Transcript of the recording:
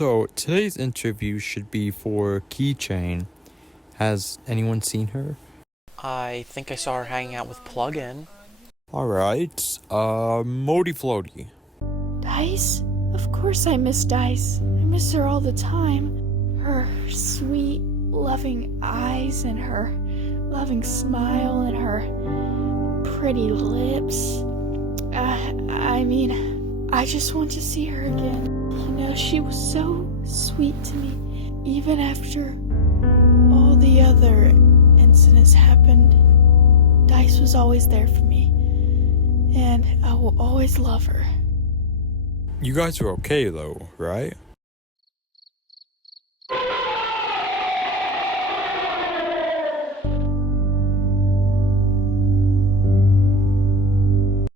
So, today's interview should be for Keychain. Has anyone seen her? I think I saw her hanging out with Plugin. Alright, Modi Floaty. Dice? Of course I miss Dice. I miss her all the time. Her sweet, loving eyes and her loving smile and her pretty lips. I just want to see her again. She was so sweet to me. Even after all the other incidents happened, Dice was always there for me. And I will always love her. You guys are okay though, right?